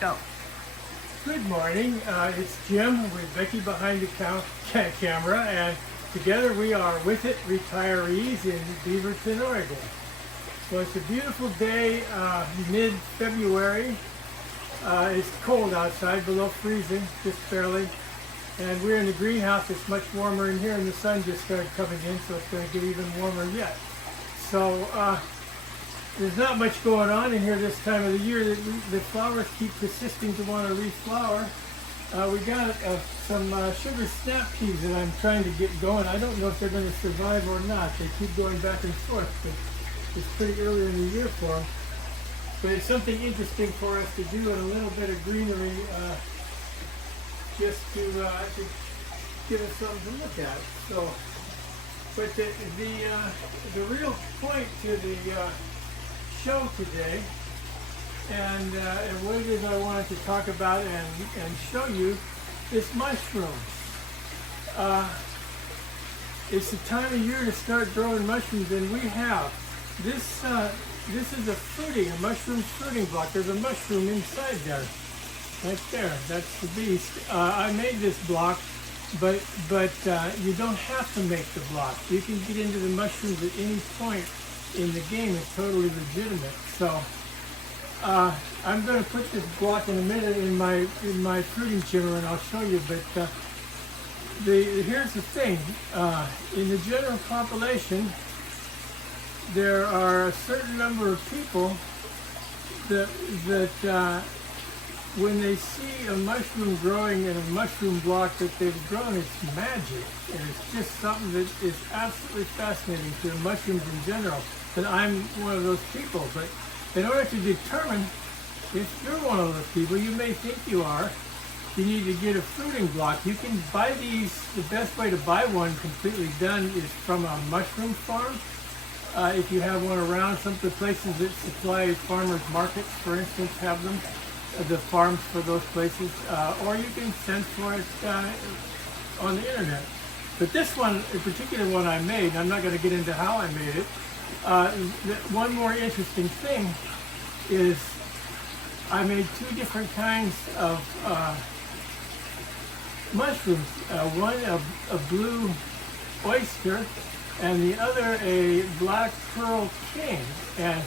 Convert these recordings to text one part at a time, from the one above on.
Go. Good morning. It's Jim with Becky behind the camera, and together we are With It Retirees in Beaverton, Oregon. Well, it's a beautiful day, mid-February. It's cold outside, below freezing, just barely. And we're in the greenhouse. It's much warmer in here, and the sun just started coming in, so it's going to get even warmer yet. So there's not much going on in here this time of the year. The flowers keep persisting to want to reflower. We got some sugar snap peas that I'm trying to get going. I don't know if they're going to survive or not. They keep going back and forth, but it's pretty early in the year for them. But it's something interesting for us to do, and a little bit of greenery just to give us something to look at. So, but the real point to the show today, and what it is I wanted to talk about and show you is mushrooms. It's the time of year to start growing mushrooms, and we have this. This is a mushroom fruiting block. There's a mushroom inside there, right there. That's the beast. I made this block, but you don't have to make the block. You can get into the mushrooms at any point in the game. It's totally legitimate. So I'm going to put this block in a minute in my fruiting chimmer, and I'll show you. But here's the thing: in the general population, there are a certain number of people that when they see a mushroom growing in a mushroom block that they've grown, it's magic, and it's just something that is absolutely fascinating to mushrooms in general. And I'm one of those people. But in order to determine if you're one of those people, you may think you are, you need to get a fruiting block. You can buy these. The best way to buy one completely done is from a mushroom farm. If you have one around, some of the places that supply farmers markets, for instance, have them, the farms for those places, or you can send for it on the internet. But this one, a particular one I made, I'm not going to get into how I made it. One more interesting thing is I made two different kinds of mushrooms. One a blue oyster, and the other a black pearl king. And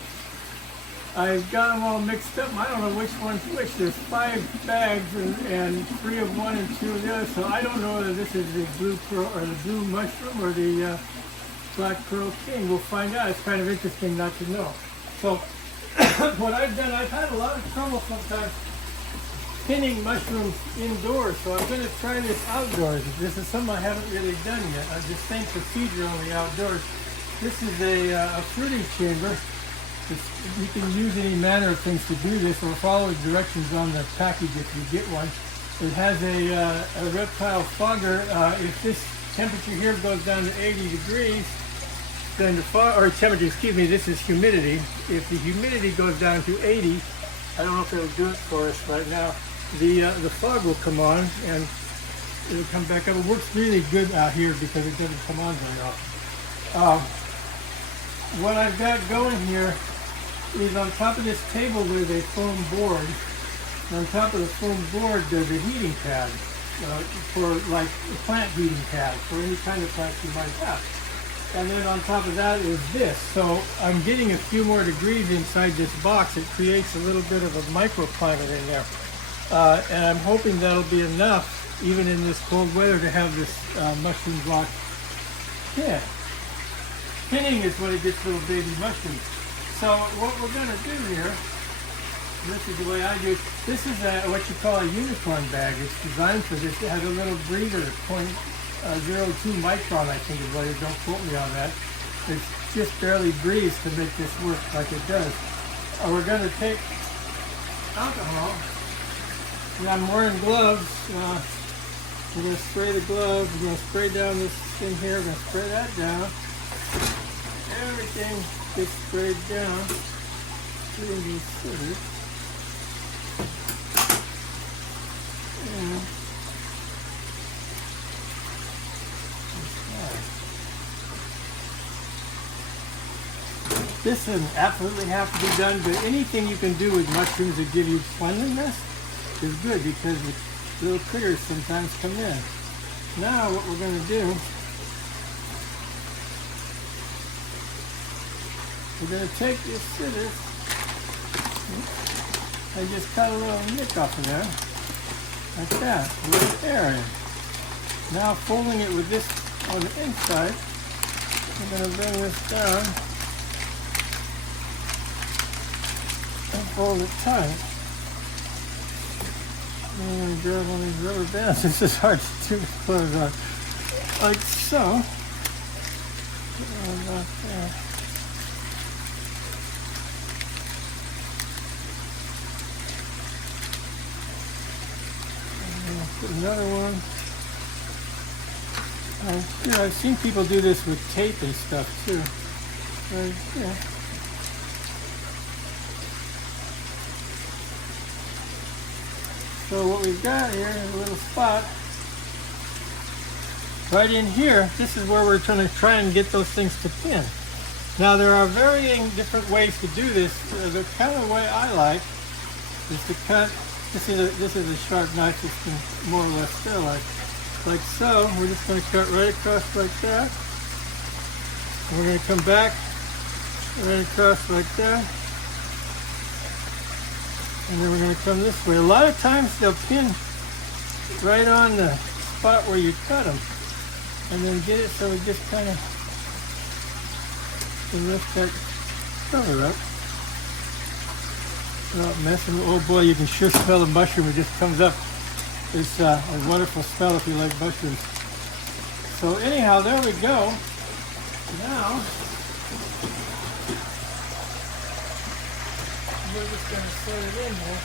I've got them all mixed up. I don't know which one's which. There's 5 bags and 3 of one and 2 of the other. So I don't know whether this is the blue pearl or the blue mushroom or the black pearl king. We'll find out. It's kind of interesting not to know. So what I've done, I've had a lot of trouble sometimes pinning mushrooms indoors, so I'm going to try this outdoors. This is something I haven't really done yet. I just think procedurally outdoors. This is a fruiting chamber. You can use any manner of things to do this, or follow the directions on the package if you get one. It has a reptile fogger. If this temperature here goes down to 80 degrees, then this is humidity. If the humidity goes down to 80, I don't know if it'll do it for us right now, the fog will come on and it'll come back up. It works really good out here because it doesn't come on very often. What I've got going here is on top of this table there's a foam board. And on top of the foam board there's a heating pad for like a plant heating pad for any kind of plant you might have. And then on top of that is this. So I'm getting a few more degrees inside this box. It creates a little bit of a microclimate in there. And I'm hoping that'll be enough, even in this cold weather, to have this mushroom block pin. Pinning is when it gets little baby mushrooms. So what we're going to do here, this is the way I do it. This is what you call a unicorn bag. It's designed for this. It has a little breather, 0.02 micron, I think is what it is. Don't quote me on that. It's just barely breathes to make this work like it does. We're going to take alcohol. And I'm wearing gloves. We're going to spray the gloves. We're going to spray down this thing here. We're going to spray that down. Everything gets sprayed down. Including these scissors. And this doesn't absolutely have to be done, but anything you can do with mushrooms that give you cleanliness is good because the little critters sometimes come in. Now what we're going to do, we're going to take this scissors and just cut a little nick off of there, like that, a little air in. Now folding it with this on the inside, we're going to bring this down and fold it tight. I'm going to grab one of these rubber bands. This is hard to do with clothes on. Like so. About there. And then put another one. Here, I've seen people do this with tape and stuff too. Right here. So what we've got here is a little spot right in here. This is where we're trying to try and get those things to pin. Now there are varying different ways to do this. The kind of way I like is to cut. This is a sharp knife that's been more or less sterilized. Like so. We're just going to cut right across like that. And we're going to come back right across like that. And then we're going to come this way. A lot of times they'll pin right on the spot where you cut them. And then get it so we just kind of lift that cover up. Without messing with, oh boy, you can sure smell the mushroom. It just comes up. It's a wonderful smell if you like mushrooms. So anyhow, there we go. Now, we're just going to set it in here.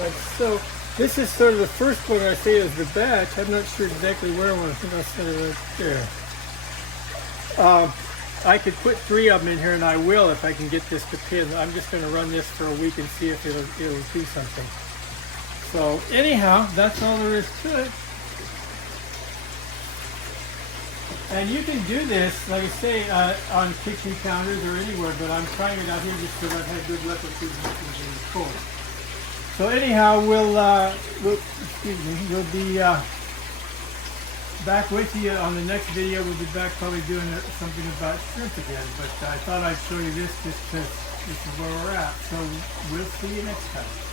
Like so. This is sort of the first one I say is the batch. I'm not sure exactly where I want. I think I'll set it right there. I could put 3 of them in here, and I will if I can get this to pin. I'm just going to run this for a week and see if it'll do something. So anyhow, that's all there is to it. And you can do this, like I say, on kitchen counters or anywhere, but I'm trying it out here just because I've had good luck with these machines in the cold. So anyhow, we'll be back with you on the next video. We'll be back probably doing something about shrimp again, but I thought I'd show you this just because this is where we're at. So we'll see you next time.